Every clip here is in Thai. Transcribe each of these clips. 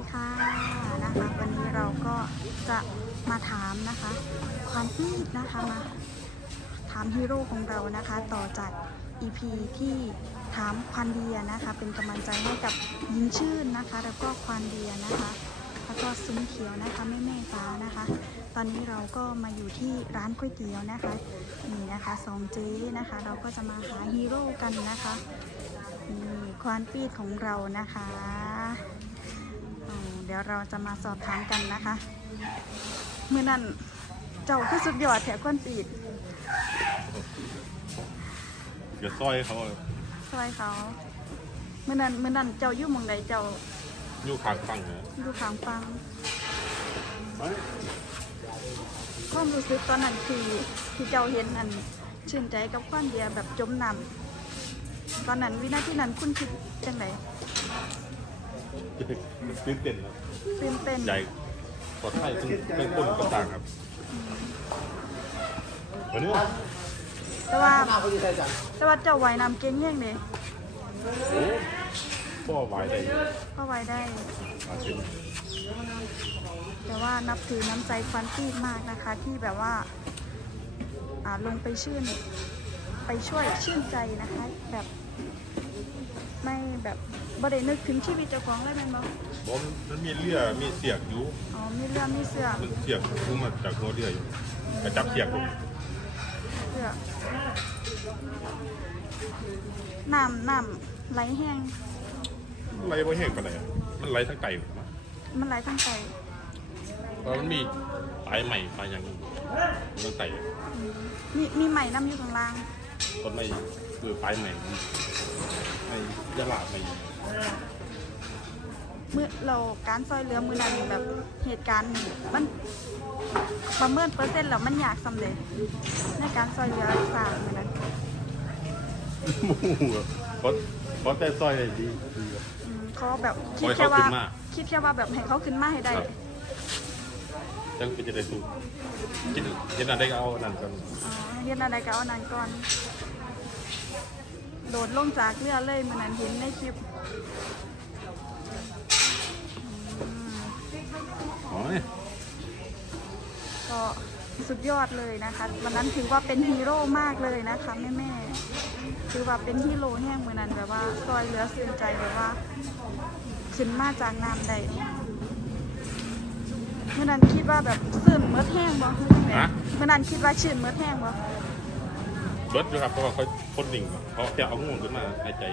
ดีค่ะนะคะวันนี้เราก็จะมาถามนะคะ ความคิดนะคะมาถามฮีโร่ของเรานะคะ ต่อจาก EP ที่ถามควันเดียนะคะ เป็นกำลังใจให้กับยิงชื่นนะคะ แล้วก็ควันเดียนะคะแล้วก็ซุ้มเขียวนะคะแม่แม่ฟ้านะคะ ตอนนี้เราก็มาอยู่ที่ร้านก๋วยเตี๋ยวนะคะนี่นะคะสองเจ๊นะคะ เราก็จะมาหาฮีโร่กันนะคะนี่ควานปีดของเรานะคะ ดี๋ยวเราจะมาสอบถามกันนะคะ เมื่อนั้นเจ้าคือสุดยอดแถวควานปีดเดี๋ยวซอยเขาช่วยเขา เมื่อนั้นเมื่อนั้นเจ้าอยู่หมองใดเจ้าอยู่ขางฟังนะอยู่ขางฟังความรู้สึกตอนนั้นคือที่เจ้าเห็นอันชื่นใจกับความเดียแบบจมน้ำตอนนั้นวินาทีนั้นคุณคิดจังได ตื่นเต้นครับตื่นเต้นใหญ่ปลอดภัยซึ่งเป็นคนต่างๆครับวันนี้แต่ว่าแต่ว่าเจ้าว่ายน้ำเก่งแย่งเลยโอ้พ่อไหวได้อยู่ก็ว่ายได้อาชินแต่ว่านับถือน้ำใจควันตีมากนะคะ ที่แบบว่าอ่าลงไปชื่น ไปช่วยชื่นใจนะคะ แบบไม่แบบ บ่ได้นึกถึงชีวิตเจ้าของเลยแม่นบ่บอกมันมีเรือมีเสียกอยู่อ๋อมีเรือมีเสือมันเสียกพุ่งมาจากหัวเรืออยู่กระจับเสียกลงเสือน้ำน้ำไหลแห้งมันไหลบ่แห้งปานใดอะมันไหลทั้งไก่มามันไหลทั้งใจเพราะมันมีปลายใหม่ปลายอย่างนี้มันไก่มีมีใหม่น้ำอยู่ข้างล่างต้นไม้คือปลายใหม่ไอ้ยะลาใหม่ เมื่อเราการซอยเรือมือนั้นแบบเหตุการณ์นี้มันประเมินเปอร์เซ็นต์แล้วมันอยากสำเร็จในการซอยเรือสร้างมือนั้นหมูอะเพราะเพราะแต่ซอยดีดีครับ อืมเขาแบบคิดปล่อยแค่เขาว่าขึ้นมา คิดแค่ว่าแบบให้เขาขึ้นมาให้ได้ครับจังเป็นจะได้สู้กินกินอะไรก็เอานั่นกันอ๋อเห็นอะไรก็เอานั้นก่อน โดดลงจากเรือเลยมือนั้นเห็นในคลิป อืมอ๋อเนี่ยก็สุดยอดเลยนะคะวันนั้นถือว่าเป็นฮีโร่มากเลยนะคะแม่แม่ๆถือว่าเป็นฮีโร่แห้งเหมือนนั้นแบบว่าซอยเหลือสื่นใจแบบว่า ขึ้นมาจากน้ำได้เมื่อนั้นคิดว่าแบบสื่นเมื่อแห้งบ่หรือจังไงเมื่อนั้นคิดว่าชื่นเมื่อแห้งบ่ เบิร์ดอยู่ครับเพราะว่าเขาพ่นดิ่งเขาแค่เอาง่วงขึ้นมาหายใจ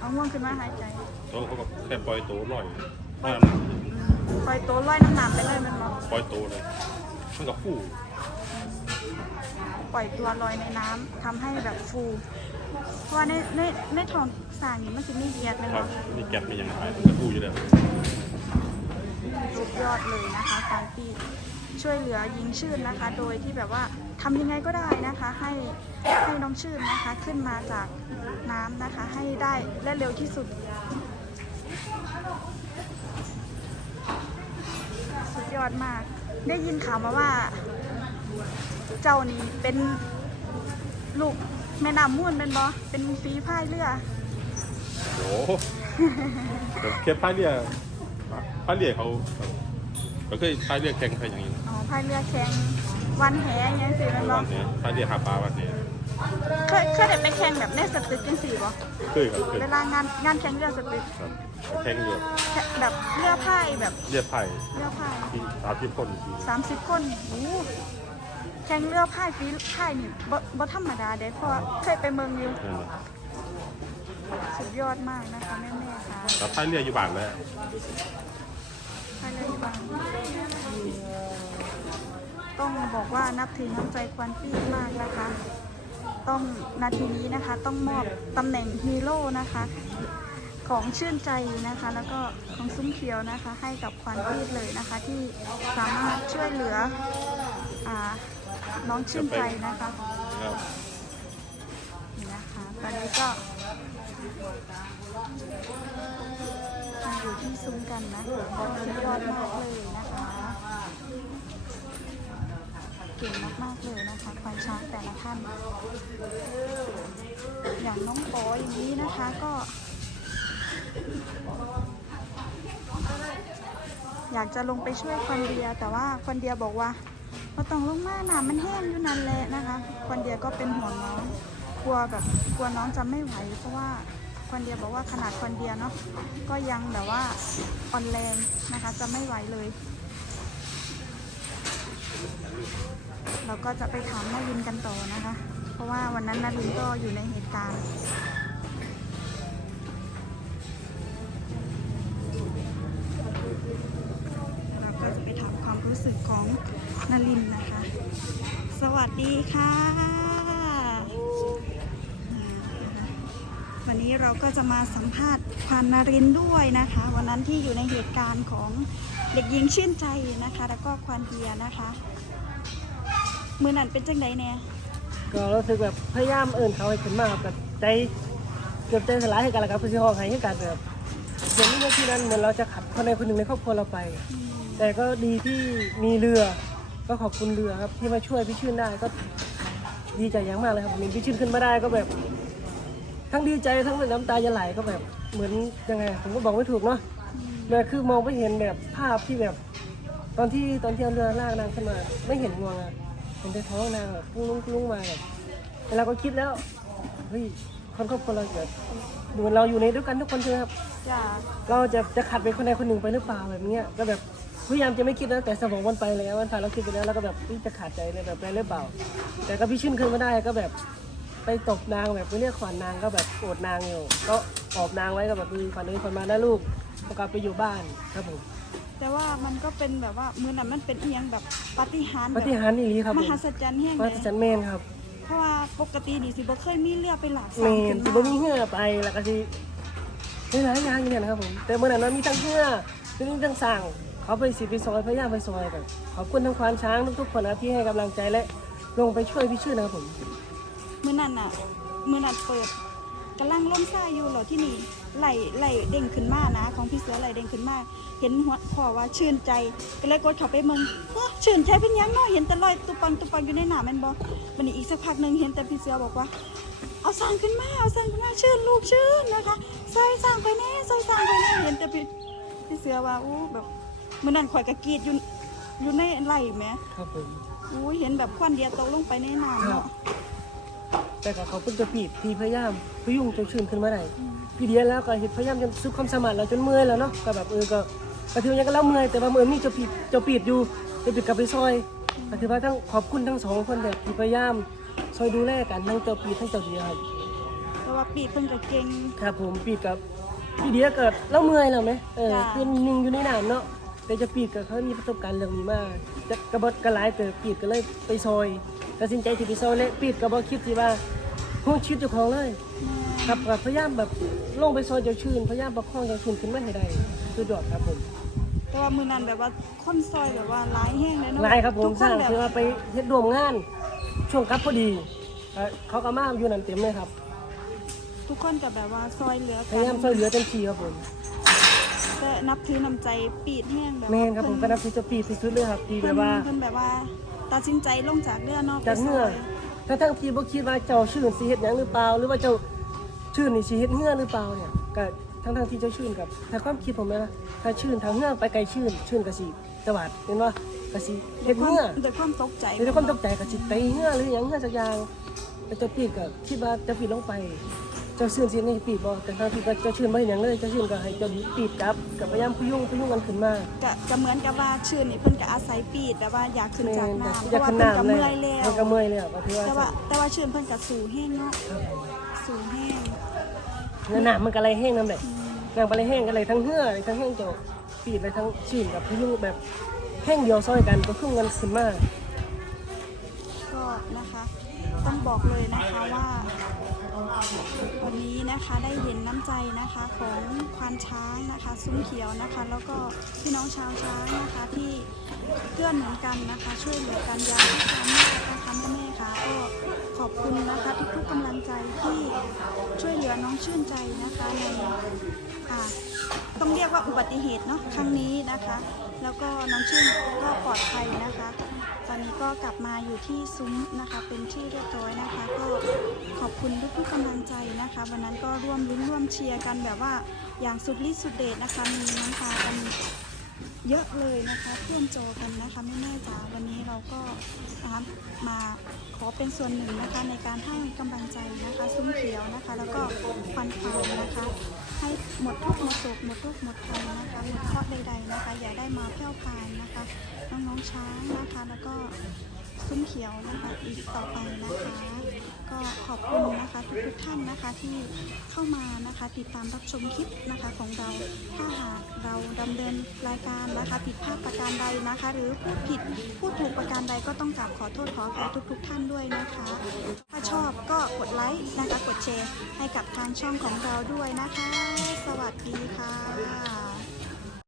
เอาง่วงขึ้นมาหายใจเขาเขาก็แค่ปล่อยตัวลอยปล่อยปล่อยตัวลอยน้ำหนักไปเลยแมันบ่ปล่อยตัวเลยมันก็ฟู่ปล่อยตัวลอยในน้ำทำให้แบบฟู เพราะว่าในในในท้องสร้างนี่มันจะมีเกียรติเป็นครับ่บมีแก๊สมีอย่างไรมันก็ฟู่อยู่แล้วสุดยอดเลยนะคะการที่ ช่วยเหลือยิงชื่นนะคะ โดยที่แบบว่าทำยังไงก็ได้นะคะให้ให้น้องชื่นนะคะขึ้นมาจากน้ำนะคะให้ได้และเร็วที่สุดสุดยอดมาก ได้ยินข่าวมาว่า เจ้านี่เป็นลูกแม่น้ำมูลเป็นบอเป็นฝีพายเรือโอ้โหแค่พายเรือพายเรือเขา เขาเคยพายเรือแข่งใครอย่างนี้อ๋อพายเรือแข่งวันแหอย่างเงี้ยสิเป็นบอวันเนี้ยพายเรือหาปลาวันเนี้ยเคยเคยได้ไปแข่งแบบในสตึกจังสี่บ่เคยครับเคยเวลางานงานแข่งเรือสตึกครับแข่งเรือแข่งแบบเรือพายแบบเรือพายเรือพายที่สามสิบคนที่สามสิบคนโอ้โหแข่งเรือพายฝีพายนี่บ่บ่ธรรมดาเด้เพราะว่าเคยไปเมืองอยู่เออสุดยอดมากนะคะแม่ๆค่ะแต่พายเรืออยู่บ้านแล้วพายเรือบ้างต้องบอกว่านับถือน้ำใจควันปี้มากนะคะ ต้องนาทีนี้นะคะต้องมอบตำแหน่งฮีโร่นะคะ ของชื่นใจนะคะ แล้วก็ของซุ้มเขียวนะคะ ให้กับควันพีดเลยนะคะ ที่สามารถช่วยเหลืออาน้องชื่นใจนะคะครับนี่นะคะตอนนี้ก็มา อยู่ที่ซุ้มกันนะคะสุดยอดมากเลยนะคะ เก่งมากๆเลยนะคะควานช้างแต่ละท่าน อย่างน้องปออย่างนี้นะคะก็ อยากจะลงไปช่วยควันเดียแต่ว่าควันเดียบอกว่าเราต้องลงมาหนามันแห้งอยู่นั่นแหละนะคะควันเดียก็เป็นห่วงน้องกลัวแบบกลัวน้องจะไม่ไหวเพราะว่า วันเดียบอกว่าขนาดควันเดียเนาะก็ยังแบบว่าอ่อนแรงนะคะจะไม่ไหวเลย เราก็จะไปถามนารินกันต่อนะคะ เพราะว่าวันนั้นนารินก็อยู่ในเหตุการณ์เราก็จะไปถามความรู้สึกของนารินนะคะ สวัสดีค่ะอืม วันนี้เราก็จะมาสัมภาษณ์ควานนารินด้วยนะคะ วันนั้นที่อยู่ในเหตุการณ์ของเด็กหญิงชื่นใจนะคะ แล้วก็ควานเฮียนะคะ มือนั้นเป็นจังไดเนี่ยก็รู้สึกแบบพยายามเอิ่นเขาให้ขึ้นมาครับแบบใจเกือบใจสลายให้กันแล้วครับเพื่อที่ห้องให้ให้กันแบบเหมือนในที่นั้นเหมือนเราจะขัดคนใดคนหนึ่งในครอบครัวเราไป แต่ก็ดีที่มีเรือก็ขอบคุณเรือครับที่มาช่วยพี่ชื่นได้ก็ดีใจอย่างมากเลยครับมีพี่ชื่นขึ้นมาได้ก็แบบ ทั้งดีใจทั้งน้ำตาจะไหลก็แบบเหมือนยังไง ผมก็บอกไม่ถูกเนาะแบบคือมองไม่เห็นแบบภาพที่แบบ ตอนที่ตอนที่เอาเรือลากนางขึ้นมา ไม่เห็นงวงอะเห็นแต่ท้องนางแบบพุ่งลุงพุ่งลุงมาแบบแต่เราก็คิดแล้วเฮ้ยคนครอบครัวเราแบบเหมือนเราอยู่ในด้วยกันทุกคนใช่ไหมครับจ้าเราจะจะขัดไปคนใดคนหนึ่งไปหรือเปล่าแบบเนี้ยก็แบบพยายามจะไม่คิดนะแต่สมองมันไปแล้วมันพาเราคิดไปแล้วแล้วก็แบบเฮ้ยจะขาดใจเลยแบบไปหรือเปล่า แต่ก็พี่ชื่นขึ้นมาได้ก็แบบ ไปตบนางแบบไปเรียกขวัญนางก็แบบโกรธนางอยู่ ก็ออบนางไว้ก็แบบมีขวัญนี้ขวัญมาแล้วลูกประกาศไปอยู่บ้านครับผมแต่ว่ามันก็เป็นแบบว่ามือนั้นมันเป็นเอียงแบบปาฏิหาริย์ปแบบฏิหารย์อีหลีครับมผมหัศจรรย์แห้งว่าเลยจันเมนครับเพราะว่าปกตินี่สิบ่เคยมีเรือไปหลากเมสามนขึ้นที่มาบ่มีเหือไปแล้วก็สิมีหลายอย่างอยู่เนี่ยนะครับผมแต่เมื่อนั้นมันมีทั้งเหือมีทั้งสั่งเขาไปสิไปซอยพยายามไปซอยกันขอบคุณทั้งควานช้างทุกๆคนนะที่ให้กำลังใจและลงไปช่วยพี่ชื่อนะครับผม มือนั้นอะมือนั้นเปิดกำลังล่มซ่ายอยู่เหรอที่นี่ไหลไหลเด้งขึ้นมานะ ของพี่เสือไหลเด้งขึ้นมา เห็นหัวขอว่าชื่นใจก็เลยกดเข้าไปเมึงเอ้อชื่นใจเป็นหยังเนาะเห็นแต่ลอยตุปังตุปังอยู่ในหนาแม่นบ่วันนี้อีกสักพักหนึงเห็นแต่พี่เสือบอกว่า เอาสร้างขึ้นมาเอาสร้างขึ้นมาชื่นลูกชื่นนะคะซอยสร้างไปแน่ซอยสร้างไปแน่เห็นแต่พี่พี่เสือว่าอู้แบบมื่อนั้นข่อยกะกรีดอยู่อยู่ในไหลแหมครับผมอู้เห็นแบบควันเดียวตกลงไปในน้ำเนาะ แต่ก็ขอบคุณเจ้าปีดที่พยายามพยุงเจ้าชื่นขึ้นมาได้พี่เดียแล้วก็เห็นพยายามจนสุดความสามารถเราจนเมื่อยแล้วเนาะก็แบบเออก็ก็ถือว่ายังก็เล่าเมื่อยแต่ว่าเมื่อมีเจ้าปีดเจ้าปีดอยู่เจ้าปีดกลับไปซอยก็ถือว่าทั้งขอบคุณทั้งสองคนแบบที่พยายามซอยดูแลกันทั้งเจ้าปีดทั้งเจ้าเดียครับแต่ว่าปีกเพิ่นก็เก่งครับผมปีดกับพี่เดียเกิดเล่าเมื่อยแล้วไหมเออจ้ะคือมีหนึ่งอยู่ในน้ำเนาะ แต่เจะปีดกับเขามีประสบการณ์เรื่องนี้มากจะกระบดกระหลายเติบปีดก็เลยไปซอยตัดสินใจที่ไปซอยและปีดกับบอคิดที่ว่าห้องชีวิตเจ้าของเลย ครับแบบพยายามแบบลงไปซอยเจ้าชื่นพยายามประคองเจ้าชื่นขึ้นมาให้ได้คือยอดครับผมแต่ว่ามือนั้นแบบว่าคนซอยแบบว่าร้ายแห้งเลยเนาะหลายครับผมทุกสร้างแบบคือว่าไปเฮ็ดรวมงาน ช่วงกลับพอดีเอ่อเขาก็มาอยู่นั่นเต็มเลยครับ ทุกคนก็แบบว่าซอยเหลือพกัยายามช่วยเหลือเต็มที่ครับผมแต่ นับถือน้ำใจปีดแห้งแบบแม่นครับผมก็นับถือเจ้าปีที่สุดเลยครับที่แบเพิ่นบว่า เพิ่นแบบว่าตัดสินใจลงจากเรือเนาะจากเงื่อไปซยทั้งทั้งๆที่บ่คิดว่าเจ้าชื่นสิเฮ็ดหยังหรือเปล่า หรือว่าเจ้าชื่นนี่สิเฮ็ดเงื่อหรือเปล่าเนี่ยก็ทั้งทั้งๆที่เจ้าชื่นกับถ้าความคิดผมนะถ้าชื่นทางเงื่อไปไกลชื่น ชื่นก็สิสวัสดเห็นว่าก็สิเฮ็ดเงื่อด้วยความตกใจมีแต่คนตกใจกับจิตใจเงื่อหรืออย่างเงื่อสักอย่างแต่เจ้าปีกก็คิดว่าเจะปีดลงไป เจ้าชื่นสินี่ปีดบ่แต่ทางที่ก็เจ้าชื่นไม่เห็นอย่างเลยเจ้าชื่นก็ให้เจ้าปีดกลับกับพยายามพยุงพยุงกันขึ้นมาก็ก็เหมือนกับว่าชื่นนี่เพิ่นก็อาศัยปีดแต่ว่าอยากขึ้นจากน้ำเพอยากราะว่าขึ้นเพิ่นก็น้ำเลยเมื่อยแล้ว มันก็เมื่อยแล้วก็ถือว่าแต่ว่าแต่ว่าชื่นเพิ่นก็สู่แห้งเนาะสู่แห้งนั่นน่ะมันก็เลยแห้งนั่นแหละน้ำก็เลยแห้งก็เลยทั้งเหื่อทั้งแห้งเจ้าปีดเลยทั้งชื่นกับพยุงแบบแห้งเดียวซอยกันก็ขึ้นกันขึ้นมา ก็นะคะ ต้องบอกเลยนะคะว่าวั นะคะ ได้เห็นน้ำใจนะคะของควานช้างนะคะ ซุ้มเขียวนะคะ แล้วก็พี่น้องชาวช้างนะคะที่เพื่อหมือนกันนะคะ ช่วยเหลือกันอย่างที่ความมากนะคะแม่แม่ค่ะก็ขอบคุณนะคะทุกๆกำลังใจที่ช่วยเหลือน้องชื่นใจนะคะในอ่า ต้องเรียกว่าอุบัติเหตุเนาะครั้งนี้นะคะ แล้วก็น้องชื่นก็ปลอดภัยนะคะ ตอนนี้ก็กลับมาอยู่ที่ซุ้มนะคะ เป็นที่เรียบร้อยนะคะ ก็ขอบคุณทุกๆกำลังใจนะคะ วันนั้นก็ร่วมลุ้นร่วมเชียร์กันแบบว่าอย่างสุดฤทธิ์สุดเดชนะคะ มีน้ำตากัน เยอะเลยนะคะท่วมโจกันนะคะแม่แม่จ๋าวันนี้เราก็นะคะมาขอเป็นส่วนหนึ่งนะคะในการให้กำลังใจนะคะซุ้มเขียวนะคะ แล้วก็ควันไฟนะคะ ให้หมดทุกหมดโศกหมดทุกหมดภัยนะคะหมดเคราะห์ใด ๆนะคะ อย่าได้มาแพร่วพานนะคะ น้องๆช้างนะคะ แล้วก็ซุ้มเขียวนะคะอีกต่อไปนะคะ ก็ขอบคุณนะคะทุกๆท่านนะคะที่เข้ามานะคะติดตามรับชมคลิปนะคะของเรา ถ้าหากเราดำเนินรายการนะคะผิดพลาดประการใดนะคะ หรือพูดผิดพูดถูกประการใดก็ต้องกราบขอโทษขออภัยทุกๆท่านด้วยนะคะ ถ้าชอบก็กดไลค์นะคะกดแชร์ให้กับทางช่องของเราด้วยนะคะ สวัสดีค่ะ